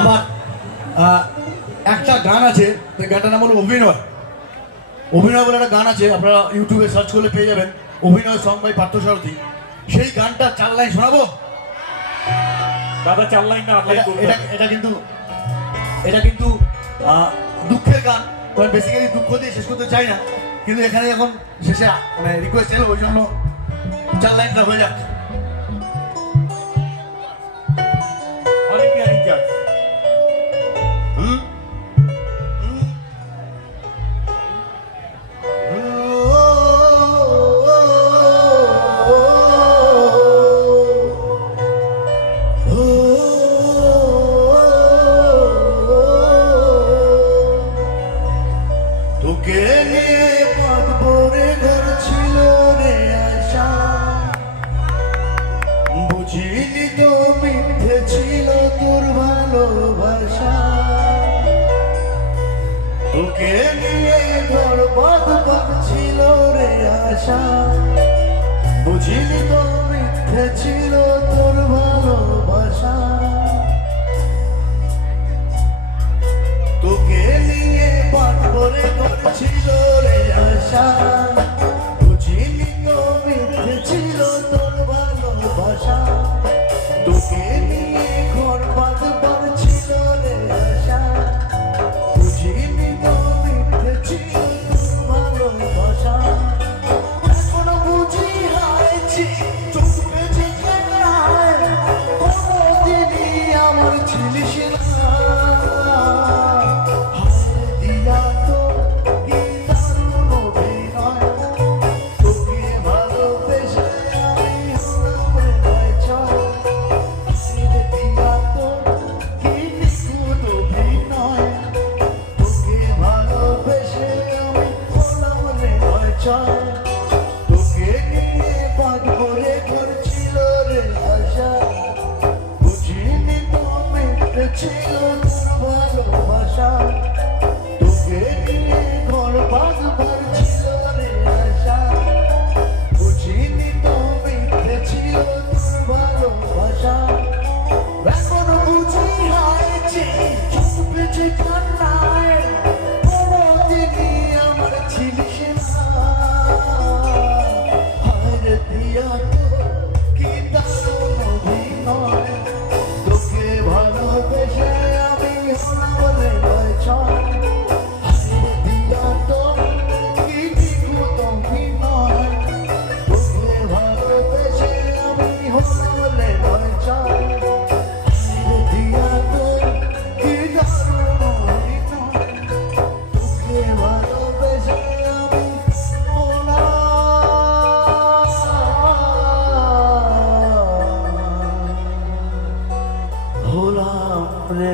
আমার একটা গান আছে, গানটার নাম হলো অভিনয়। অভিনয় বলে একটা গান আছে, আপনারা ইউটিউবে সার্চ করলে পেয়ে যাবেন, অভিনয় সং বাই পার্থসারথী। সেই গানটা 4 লাইন শোনাবো দাদা? 4 লাইন না, 8 লাইন বলতে হবে। এটা কিন্তু দুঃখের গান, মানে বেসিক্যালি দুঃখ দিয়ে শেষ করতে চাই না, কিন্তু এখানে এখন শেষে মানে রিকোয়েস্ট এলো, ওই জন্য 4 লাইনটা হয়ে যাক। অলিম্পিয়ান ইনচার্জ তোকে নিয়ে পথ ভরে ঘর ছিল রে আশা, বুঝিনি তো মিথ্যে ছিল তোর ভালোবাসা। তোকে নিয়ে ঘর পথ ছিল রে আশা, বুঝিনি তো মিথ্যে ছিল তোর ভালোবাসা। তোকে নিয়ে পথ ভরে ঘর ছিল রে আশা, বুঝিনি তো মিথ্যে ছিল তোর ভালোবাসা। তোকে নিয়ে ঘর বাঁধবার ছিল রে আশা, বুঝিনি তো মিথ্যে ছিল তোর ভালোবাসা। এখনো বুঝি হারিয়েছি চোখ বেঁচে খেলায়, কোনোদিনই আমার ছিলিস না। তোকে নিয়ে পাগ ভরে ঘর ছিল রে আশা, বুঝিনি তো মিথ্যে ছিল তোর ভালোবাসা। তোকে নিয়ে ঘর পাগ ভর ছিল রে আশা, বুঝিনি তো মিথ্যে ছিল তোর ভালোবাসা। এখন বুঝি হারিয়েছি চোখ বেঁচে কান্নায়, কোনোদিনই আমার ছিলিস না। কি দারুণ অভিনয়, তোকে ভালোবেসে আমি হলাম রে ছয়। হাসির দিয়া তো কি নিখুঁত অভিনয়, তোকে ভালোবেসে আমি হলাম রে ছয়। হাসির দিয়া তো কি দারুণ অভিনয়, তোকে ভালোবেসে আমি হলাম রে।